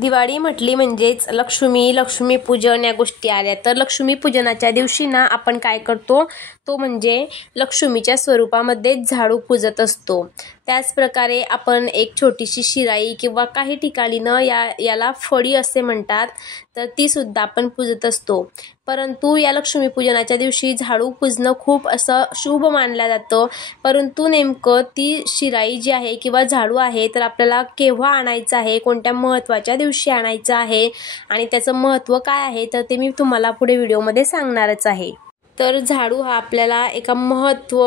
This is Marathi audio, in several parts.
दिवाळी म्हटली म्हणजेच लक्ष्मीपूजन या गोष्टी आल्या। तर लक्ष्मीपूजनाच्या दिवशी ना आपण काय करतो तो म्हणजे लक्ष्मीच्या स्वरूपामध्ये झाडू पूजत असतो। त्याच प्रकारे आपण एक छोटीशी शिराई किंवा काही ठिकाणी न याला फळी असे म्हणतात, तर ती सुद्धा आपण पूजत असतो। परंतु या लक्ष्मीपूजनाच्या दिवशी झाडू पूजणं खूप असं शुभ मानलं जातं। परंतु नेमकं ती शिराई जी आहे किंवा झाडू आहे तर आपल्याला केव्हा आणायचं आहे, कोणत्या महत्त्वाच्या दिवशी आणायचं आहे आणि त्याचं महत्त्व काय आहे तर ते मी तुम्हाला पुढे व्हिडिओमध्ये सांगणारच आहे। तर झाडू हा आपल्याला एका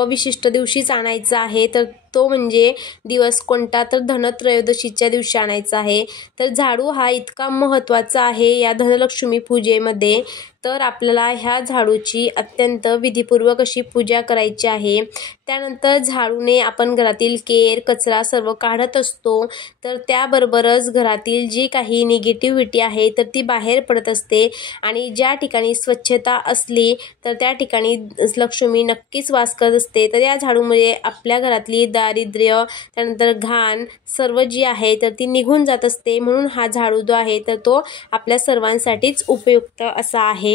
विशिष्ट दिवशीच आणायचा आहे। तर तो म्हणजे दिवस कोणता तर धनत्रयोदशीच्या दिवशी आणायचा आहे। तर झाडू हा इतका महत्त्वाचा आहे या धनलक्ष्मी पूजेमध्ये। तर आपल्याला ह्या झाडूची अत्यंत विधीपूर्वक अशी पूजा करायची आहे। त्यानंतर झाडूने आपण घरातील केर कचरा सर्व काढत असतो। तर त्याबरोबरच घरातील जी काही निगेटिव्हिटी आहे तर ती बाहेर पडत असते आणि ज्या ठिकाणी स्वच्छता असली तर त्या ठिकाणी लक्ष्मी नक्कीच वास करत असते। तर या झाडूमुळे आपल्या घरातली दारिद्र्य त्यानंतर घाण सर्व जी आहे तर ती निघून जात असते। म्हणून हा झाडू जो आहे तर तो आपल्या सर्वांसाठीच उपयुक्त असा आहे।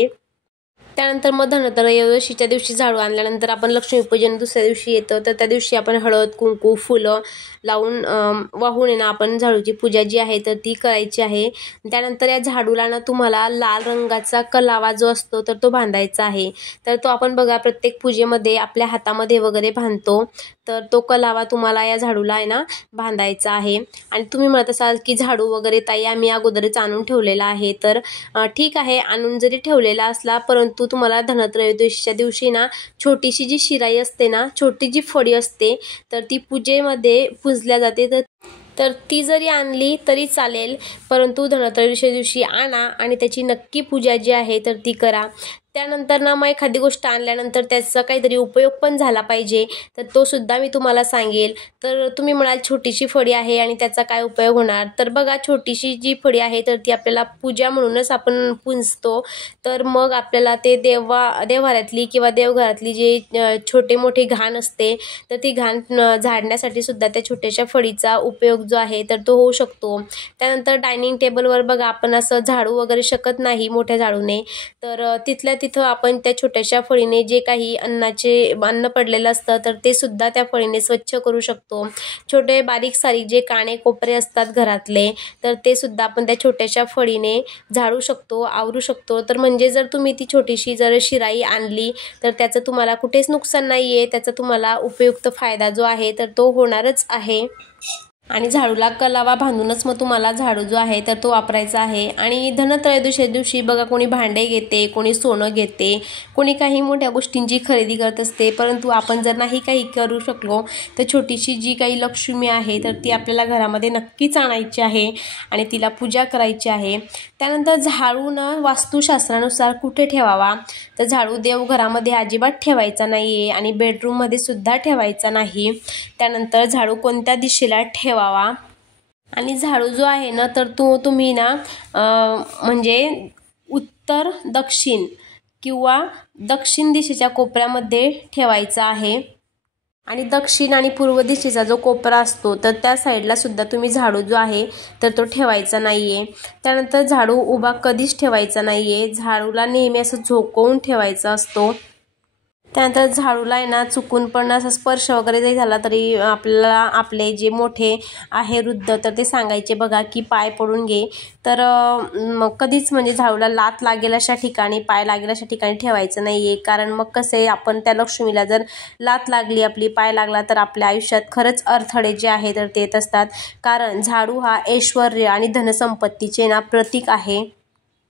त्यानंतर मग धनत्रयोदशीच्या दिवशी झाडू आणल्यानंतर आपण लक्ष्मीपूजन दुसऱ्या दिवशी येतं, तर त्या दिवशी आपण हळद कुंकू फुलं लावून वाहून आपण झाडूची पूजा जी आहे तर ती करायची आहे। त्यानंतर या झाडूला ना तुम्हाला लाल रंगाचा कलावा जो असतो तर तो बांधायचा आहे। तर तो आपण बघा प्रत्येक पूजेमध्ये आपल्या हातामध्ये वगैरे बांधतो, तर तो कलावा तुम्हाला या झाडूला आहे ना बांधायचा आहे। आणि तुम्ही म्हणत असाल की झाडू वगैरे ताई आम्ही अगोदरच आणून ठेवलेला आहे, तर ठीक आहे आणून जरी ठेवलेला असला परंतु तुम्हाला धनत्रयोदशीच्या दिवशी ना छोटीशी जी शिराई असते ना, छोटी जी फळी असते तर ती पूजेमध्ये पूजल्या जाते। तर ती जरी आणली तरी चालेल, परंतु धनत्रयोदशीच्या दिवशी आणा आणि त्याची नक्की पूजा जी आहे तर ती करा। त्यानंतर ना मग एखादी गोष्ट आणल्यानंतर त्याचा काहीतरी उपयोग पण झाला पाहिजे, तर तो सुद्धा मी तुम्हाला सांगेल। तर तुम्ही म्हणाल छोटीशी फळी आहे आणि त्याचा काय उपयोग होणार, तर बघा छोटीशी जी फळी आहे तर ती आपल्याला पूजा म्हणूनच आपण पूजतो। तर मग आपल्याला ते देवघरातली किंवा देवघरातली जे छोटे मोठे घाण असते तर ती घाण झाडण्यासाठी सुद्धा त्या छोट्याशा फळीचा उपयोग जो आहे तर तो होऊ शकतो। त्यानंतर डायनिंग टेबलवर बघा आपण असं झाडू वगैरे शकत नाही मोठ्या झाडूने, तर तिथल्या तिथं आपण त्या छोट्याशा फळीने जे काही अन्न पडलेलं असतं तर ते सुद्धा त्या फळीने स्वच्छ करू शकतो। छोटे बारीक सारीक जे काणे कोपरे असतात घरातले तर ते सुद्धा आपण त्या छोट्याशा फळीने झाडू शकतो, आवरू शकतो। तर म्हणजे जर तुम्ही ती छोटीशी जर शिराई आणली तर त्याचं तुम्हाला कुठेच नुकसान नाही आहे, त्याचा तुम्हाला उपयुक्त फायदा जो आहे तर तो होणारच आहे। आणि झाडूला कलावा बांधूनच मग तुम्हाला झाडू जो आहे तर तो वापरायचा आहे। आणि धनत्रयोदशीच्या दिवशी बघा कोणी भांडे घेते, कोणी सोनं घेते, कोणी काही मोठ्या गोष्टींची खरेदी करत असते। परंतु आपण जर नाही काही करू शकलो तर छोटीशी जी काही लक्ष्मी आहे तर ती आपल्याला घरामध्ये नक्कीच आणायची आहे आणि तिला पूजा करायची आहे। त्यानंतर झाडू ना वास्तुशास्त्रानुसार कुठे ठेवावा, तर झाडू देवघरामध्ये अजिबात ठेवायचा नाही आहे आणि बेडरूममध्ये सुद्धा ठेवायचा नाही। त्यानंतर झाडू कोणत्या दिशेला ठेवावा आणि झाडू जो आहे ना तर तुम्ही ना म्हणजे उत्तर दक्षिण किंवा दक्षिण दिशेच्या कोपऱ्यामध्ये ठेवायचा आहे। आणि दक्षिण आणि पूर्व दिशेचा जो कोपरा असतो तर त्या साईडला सुद्धा तुम्ही झाडू जो आहे तर तो ठेवायचा नाहीये। त्यानंतर झाडू उभा कधीच ठेवायचा नाहीये, झाडूला नेहमी असं झोकवून ठेवायचा असतो। त्यानंतर झाडूला आहे ना चुकून पण असा स्पर्श वगैरे जरी झाला तरी आपल्याला आपले जे मोठे आहे वृद्ध तर ते सांगायचे बघा की पाय पडून घे। तर मग कधीच म्हणजे झाडूला लात लागेल अशा ठिकाणी, पाय लागेल अशा ठिकाणी ठेवायचं नाही आहे। कारण मग कसं आहे आपण त्या लक्ष्मीला जर लात लागली आपली, पाय लागला तर आपल्या आयुष्यात खरंच अडथळे जे आहे तर ते येत असतात। कारण झाडू हा ऐश्वर्य आणि धनसंपत्तीचे ना प्रतीक आहे।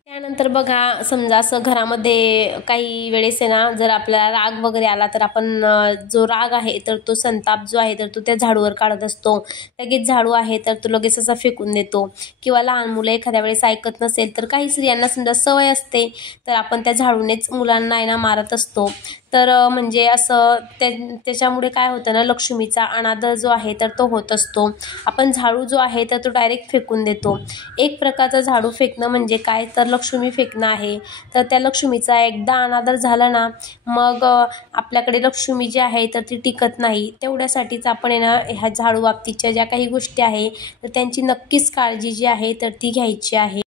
त्यानंतर बघा समजा असं घरामध्ये काही वेळेस आहे ना जर आपल्याला राग वगैरे आला तर आपण जो राग आहे तर तो संताप जो आहे तर तो त्या झाडूवर काढत असतो। लगेच झाडू आहे तर तो लगेच असा फेकून देतो। किंवा लहान मुलं एखाद्या वेळेस ऐकत नसेल तर काही स्त्रियांना समजा सवय असते तर आपण त्या झाडूनेच मुलांना आहे ना मारत असतो। तर म्हणजे असं त्याच्यामुळे काय होतं ना, लक्ष्मीचा अनादर जो आहे तर तो होत असतो. आपण झाडू जो आहे तर तो डायरेक्ट फेकून देतो. एक प्रकारचं झाडू फेकणं म्हणजे काय, तर लक्ष्मी फेकणं आहे. तर त्या लक्ष्मीचा एकदा अनादर झाला ना, मग आपल्याकडे लक्ष्मी जी आहे तर ती टिकत नाही. तेवढ्यासाठीच आपण आहे ना, ह्या झाडू बाबतीच्या ज्या काही गोष्टी आहे तर त्यांची नक्कीच काळजी जी आहे तर ती घ्यायची आहे.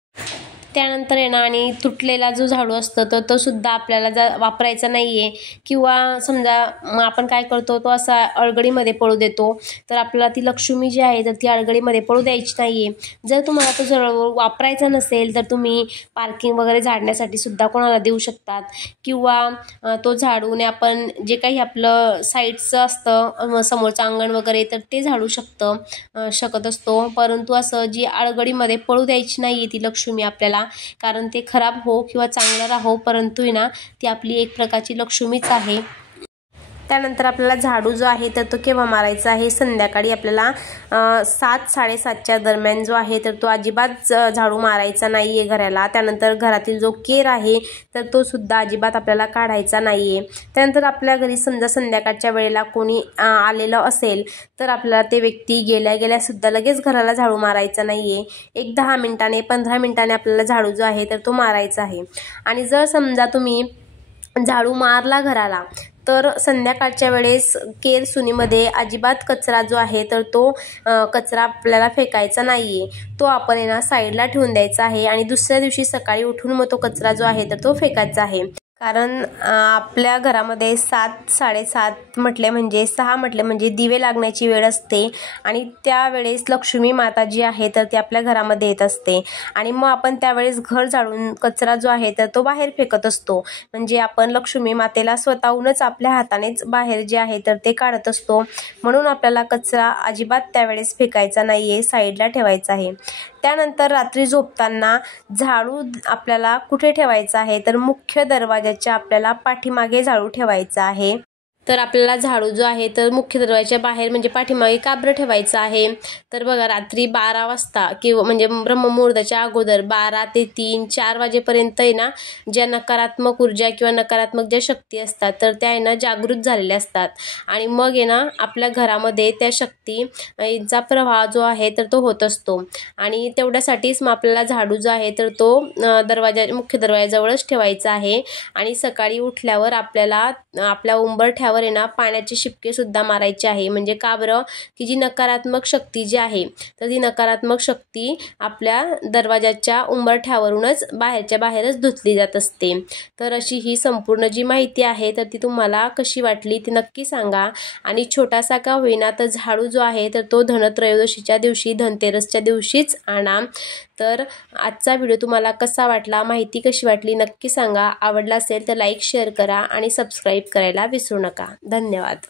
त्यानंतर आहे ना, आणि तुटलेला जो झाडू असतो तर तो सुद्धा आपल्याला वापरायचा नाही आहे. किंवा समजा आपण काय करतो, तो असा अडगळीमध्ये पडू देतो, तर आपल्याला ती लक्ष्मी जी आहे तर ती अडगळीमध्ये पडू द्यायची नाही आहे. जर तुम्हाला तो जर वापरायचा नसेल तर तुम्ही पार्किंग वगैरे झाडण्यासाठी सुद्धा कोणाला देऊ शकतात. किंवा तो झाडूने आपण जे काही आपलं साईडचं असतं, समोरचं अंगण वगैरे, तर ते झाडू शकत असतो. परंतु असं जी अडगळीमध्ये पडू द्यायची नाही आहे ती लक्ष्मी आपल्याला, कारण ते खराब हो किंवा चांगलं राहो, परंतु ना ती आपली एक प्रकारची लक्ष्मीच आहे. त्यानंतर आपल्याला झाडू जो आहे तर तो केव्हा मारायचा आहे, संध्याकाळी आपल्याला 7-7:30च्या दरम्यान जो आहे तर तो अजिबात झाडू मारायचा नाही आहे घराला. त्यानंतर घरातील जो केर आहे तर तो सुद्धा अजिबात आपल्याला काढायचा नाही आहे. त्यानंतर आपल्या घरी समजा संध्याकाळच्या वेळेला कोणी आलेलं असेल तर आपल्याला ते व्यक्ती गेल्या सुद्धा लगेच घराला झाडू मारायचा नाही आहे. एक 10 मिनिटाने 15 मिनिटाने आपल्याला झाडू जो आहे तर तो मारायचा आहे. आणि जर समजा तुम्ही झाडू मारला घराला, तर संध्याकाळच्या वेळेस केर सुनीमध्ये अजिबात कचरा जो आहे तर तो कचरा आपल्याला फेकायचा नाही आहे. तो आपण आहे ना साईडला ठेवून द्यायचा आहे आणि दुसऱ्या दिवशी सकाळी उठून मग तो कचरा जो आहे तर तो फेकायचा आहे. कारण आपल्या घरामध्ये 7-7:30 म्हटले म्हणजे 6 म्हटले म्हणजे दिवे लागण्याची वेळ असते आणि त्यावेळेस लक्ष्मी माता जी आहे तर ती आपल्या घरामध्ये येत असते. आणि मग आपण त्यावेळेस घर झाडून कचरा जो आहे तर तो बाहेर फेकत असतो. म्हणजे आपण लक्ष्मी मातेला स्वतःहूनच आपल्या हातानेच बाहेर जे आहे तर ते काढत असतो. म्हणून आपल्याला कचरा अजिबात त्यावेळेस फेकायचा नाही आहे, साईडला ठेवायचा आहे. त्यानंतर रात्री झोपताना झाडू आपल्याला कुठे ठेवायचा आहे, तर मुख्य दरवाजाच्या आपल्याला पाठीमागे झाडू ठेवायचा आहे. तर आपल्याला झाडू जो आहे तर मुख्य दरवाजाच्या बाहेर म्हणजे पाठीमागे का बरं ठेवायचा आहे, तर बघा रात्री 12 वाजता किंवा म्हणजे ब्रह्ममुहूर्ताच्या अगोदर 12 ते 3-4 वाजेपर्यंत आहे ना, ज्या नकारात्मक ऊर्जा किंवा नकारात्मक ज्या शक्ती असतात तर त्या आहे ना जागृत झालेल्या असतात. आणि मग आहे ना आपल्या घरामध्ये त्या शक्तीचा प्रवाह जो आहे तर तो होत असतो. आणि तेवढ्यासाठीच मग आपल्याला झाडू जो आहे तर तो मुख्य दरवाजाजवळच ठेवायचा आहे. आणि सकाळी उठल्यावर आपल्याला आपल्या उंबरठ्यावर आहे ना पाण्याचे शिपके सुद्धा मारायचे आहे. म्हणजे का बरं, की जी नकारात्मक शक्ती जी आहे तर ती नकारात्मक शक्ती आपल्या दरवाजाच्या उंबरठ्यावरूनच बाहेरच्या बाहेरच धुतली जात असते. तर अशी ही संपूर्ण जी माहिती आहे तर ती तुम्हाला कशी वाटली ती नक्की सांगा. आणि छोटासा का होईना तर झाडू जो आहे तर तो धनत्रयोदशीच्या दिवशी, धनतेरसच्या दिवशीच आणा. तर आजचा व्हिडिओ तुम्हाला कसा वाटला, माहिती कशी वाटली नक्की सांगा. आवडला असेल तर लाईक शेअर करा आणि सबस्क्राईब करायला विसरू नका. धन्यवाद.